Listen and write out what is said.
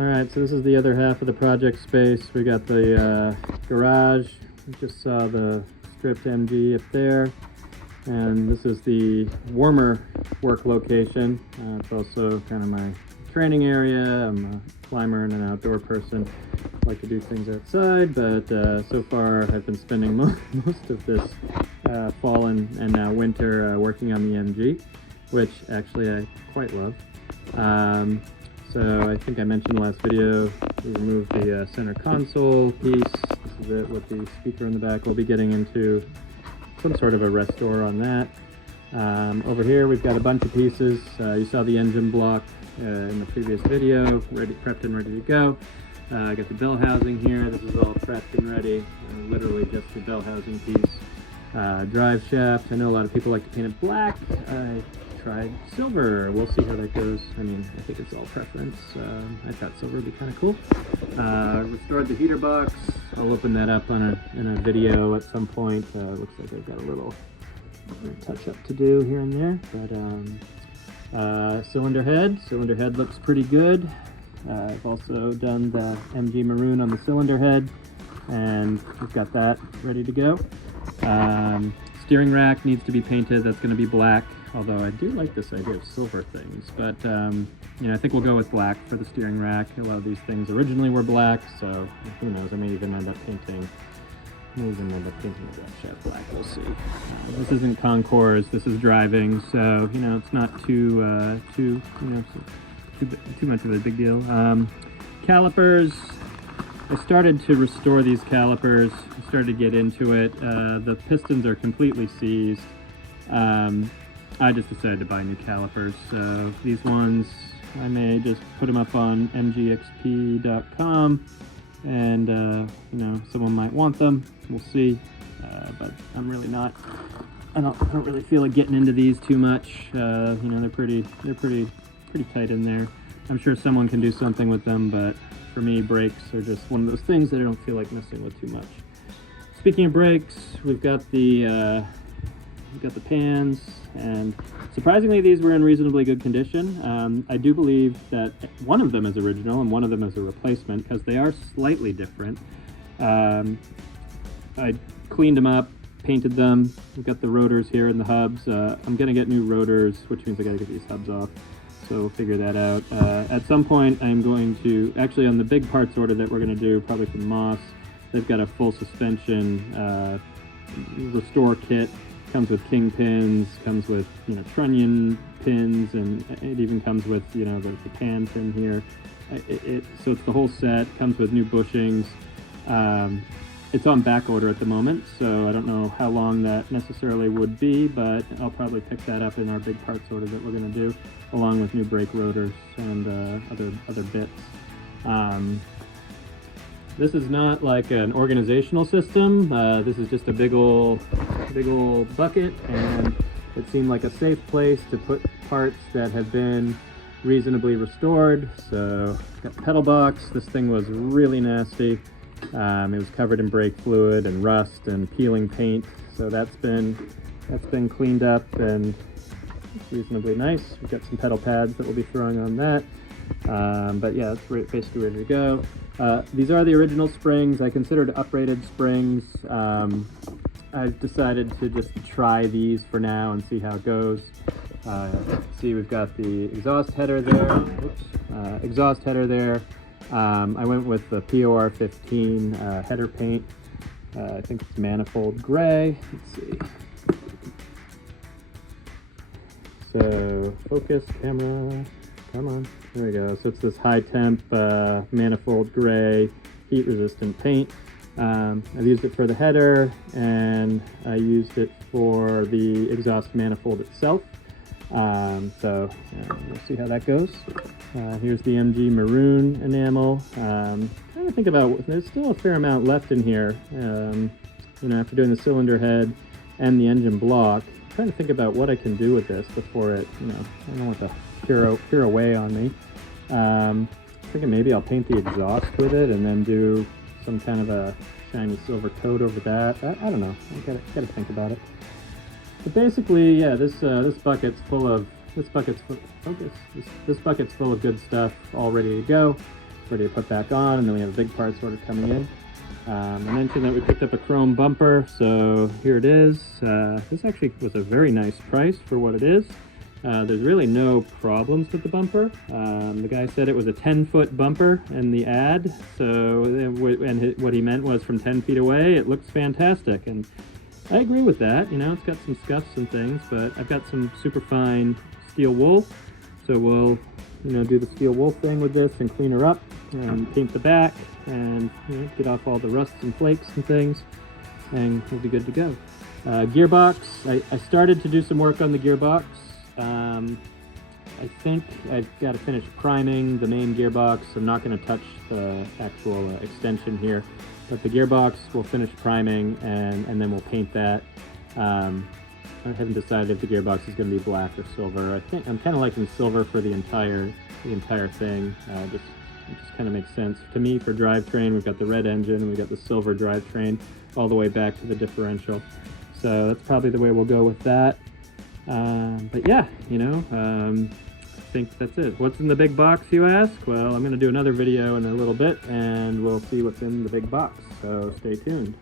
Alright, so this is the other half of the project space. We got the garage. We just saw the stripped MG up there. And this is the warmer work location. It's also kind of my training area. I'm a climber and an outdoor person. I like to do things outside, but so far I've been spending most of this fall and now winter working on the MG, which actually I quite love. So I think I mentioned in the last video, we removed the center console piece. This is it with the speaker in the back. We'll be getting into some sort of a restore on that. Over here we've got a bunch of pieces. You saw the engine block in the previous video, prepped and ready to go. I got the bell housing here. This is all prepped and ready. Literally just the bell housing piece. Drive shaft. I know a lot of people like to paint it black. I tried silver. We'll see how that goes. I mean, I think it's all preference. I thought silver would be kind of cool. Restored the heater box. I'll open that up in a video at some point. Looks like I've got a little touch up to do here and there. But cylinder head looks pretty good. I've also done the MG maroon on the cylinder head, and we've got that ready to go. Steering rack needs to be painted. That's going to be black, although I do like this idea of silver things. But you know, I think we'll go with black for the steering rack. A lot of these things originally were black, so who knows? I may even end up painting the drive shaft black. We'll see. This isn't concours. This is driving, so you know it's not too much of a big deal. Calipers. I started to restore these calipers. I started to get into it. The pistons are completely seized. I just decided to buy new calipers. So these ones, I may just put them up on mgxp.com, and you know, someone might want them. We'll see. But I'm really not. I don't really feel like getting into these too much. You know, they're pretty tight in there. I'm sure someone can do something with them, but for me, brakes are just one of those things that I don't feel like messing with too much. Speaking of brakes, we've got the pans, and surprisingly, these were in reasonably good condition. I do believe that one of them is original and one of them is a replacement because they are slightly different. I cleaned them up, painted them. We've got the rotors here and the hubs. I'm gonna get new rotors, which means I gotta get these hubs off. So we'll figure that out. At some point, I'm going to, actually on the big parts order that we're going to do, probably from Moss, they've got a full suspension restore kit. Comes with king pins, comes with, you know, trunnion pins, and it even comes with, you know, the pan pin here. So it's the whole set. Comes with new bushings. It's on back order at the moment, so I don't know how long that necessarily would be, but I'll probably pick that up in our big parts order that we're going to do, along with new brake rotors and other bits. This is not like an organizational system. This is just a big old bucket, and it seemed like a safe place to put parts that have been reasonably restored. So got the pedal box. This thing was really nasty. It was covered in brake fluid and rust and peeling paint, so that's been cleaned up and it's reasonably nice. We've got some pedal pads that we'll be throwing on that, but yeah, it's basically ready to go. These are the original springs. I considered upgraded springs. I've decided to just try these for now and see how it goes. See, we've got the exhaust header there. I went with the POR 15 header paint. I think it's manifold gray. Let's see. So focus, camera, come on. There we go. So it's this high temp manifold gray heat resistant paint. I've used it for the header, and I used it for the exhaust manifold itself. So we'll see how that goes. Here's the MG maroon enamel. Trying to think about, there's still a fair amount left in here. You know, after doing the cylinder head and the engine block, I'm trying to think about what I can do with this before it, you know, I don't want to cure away on me. Thinking maybe I'll paint the exhaust with it and then do some kind of a shiny silver coat over that. I don't know. I gotta think about it. But basically, yeah, this bucket's full of good stuff, all ready to go. ready to put back on, and then we have a big parts order coming in. I mentioned that we picked up a chrome bumper, so here it is. This actually was a very nice price for what it is. There's really no problems with the bumper. The guy said it was a 10-foot bumper in the ad, so what he meant was from 10 feet away, it looks fantastic, and I agree with that. You know, it's got some scuffs and things, but I've got some super fine steel wool, so we'll, you know, do the steel wool thing with this and clean her up and paint the back and, you know, get off all the rusts and flakes and things, and we'll be good to go. Gearbox, I started to do some work on the gearbox. I think I've got to finish priming the main gearbox. I'm not going to touch the actual extension here, but the gearbox we'll finish priming and then we'll paint that. I haven't decided if the gearbox is going to be black or silver. I think I'm kind of liking silver for the entire thing. It just kind of makes sense to me for drivetrain. We've got the red engine, we've got the silver drivetrain all the way back to the differential. So that's probably the way we'll go with that. But yeah, you know, I think that's it. What's in the big box, you ask? Well, I'm going to do another video in a little bit, and we'll see what's in the big box, so stay tuned.